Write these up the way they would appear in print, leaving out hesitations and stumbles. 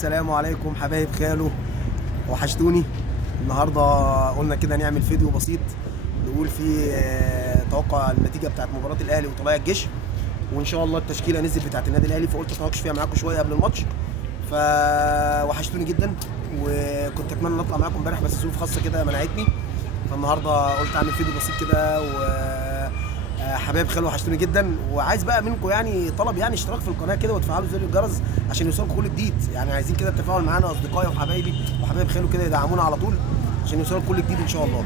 السلام عليكم حبايب خالو، وحشتوني. النهارده قلنا كده نعمل فيديو بسيط نقول فيه توقع النتيجه بتاعت مباراه الاهلي وطلائع الجيش، وان شاء الله التشكيله نزلت بتاعت النادي الاهلي، فقلت اتناقش فيها معاكم شويه قبل الماتش. فوحشتوني جدا، وكنت اتمنى اطلع معاكم امبارح بس ظروف خاصه كده منعتني. فالنهارده قلت اعمل فيديو بسيط كده. حبايب خالو وحشتوني جدا، وعايز بقى منكم يعني طلب، يعني اشتراك في القناه كده وتفعلوا زر الجرس عشان يوصلكم كل جديد. يعني عايزين كده التفاعل معانا، اصدقائي وحبايبي وحبايب خالو كده يدعمونا على طول عشان يوصلكم كل جديد ان شاء الله.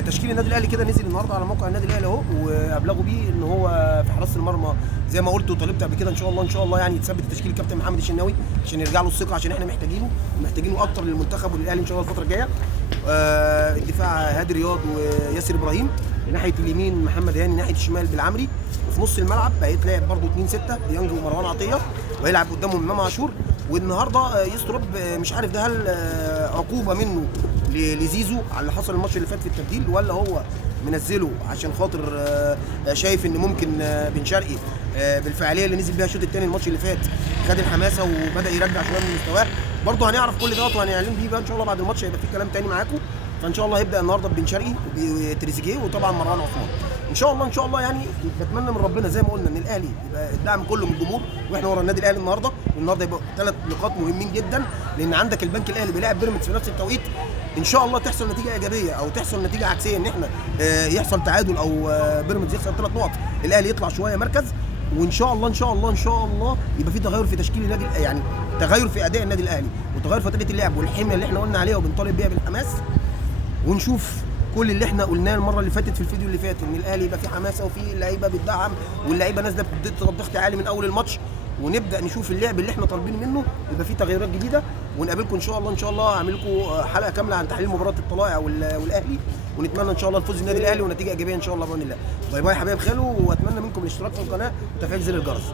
تشكيل النادي الاهلي كده نزل النهارده على موقع النادي الاهلي اهو، وابلغوا بيه ان هو في حراسه المرمى زي ما قلت وطالبت قبل كده ان شاء الله يعني يتثبت تشكيل الكابتن محمد الشناوي عشان يرجع له الثقه، عشان احنا محتاجينه اكتر للمنتخب وللاهلي ان شاء الله الفتره الجايه. الدفاع هادي رياض وياسر ابراهيم، ناحيه اليمين محمد هاني، ناحيه الشمال بالعمري، وفي نص الملعب هيتلعب برده 2-6 ديانج ومروان عطيه، وهيلعب قدامهم امام عاشور. والنهارده يسترب مش عارف ده هل عقوبه منه لزيزو على اللي حصل الماتش اللي فات في التبديل، ولا هو منزله عشان خاطر شايف ان ممكن بن شرقي بالفعاليه اللي نزل بيها الشوط الثاني الماتش اللي فات خد الحماسه وبدا يرجع شويه من مستواه. برضه هنعرف كل دوت وهنعلن بيه بقى ان شاء الله بعد الماتش، هيبقى في كلام تاني معاكم. فان شاء الله هيبدا النهارده ببن شرقي وتريزيجيه وطبعا مروان عثمان ان شاء الله. يعني بتمنى من ربنا زي ما قلنا ان الاهلي يبقى الدعم كله من الجمهور، واحنا ورا النادي الاهلي النهارده. والنهارده يبقى 3 نقاط مهمين جدا، لان عندك البنك الاهلي بيلاعب بيراميدز في نفس التوقيت. ان شاء الله تحصل نتيجه ايجابيه او تحصل نتيجه عكسيه، ان احنا يحصل تعادل او بيراميدز يخسر 3 نقط، الاهلي يطلع شويه مركز. وان شاء الله يبقى في تغير في تشكيل النادي، يعني تغير في اداء النادي الاهلي وتغير في طريقه اللعب والحميه اللي احنا قلنا عليها وبنطالب بيها بالحماس. ونشوف كل اللي احنا قلناه المره اللي فاتت في الفيديو اللي فات، ان الاهلي يبقى فيه حماسه وفيه اللعيبه بتدعم واللعيبه نازله بضغط عالي من اول الماتش، ونبدا نشوف اللعب اللي احنا طالبين منه، يبقى فيه تغييرات جديده. ونقابلكم ان شاء الله هعمل لكم حلقه كامله عن تحليل مباراه الطلائع والاهلي، ونتمنى ان شاء الله الفوز النادي الاهلي ونتيجه ايجابيه ان شاء الله باذن الله. باي باي حبايب خالو، واتمنى منكم الاشتراك في القناه وتفعيل زر الجرس.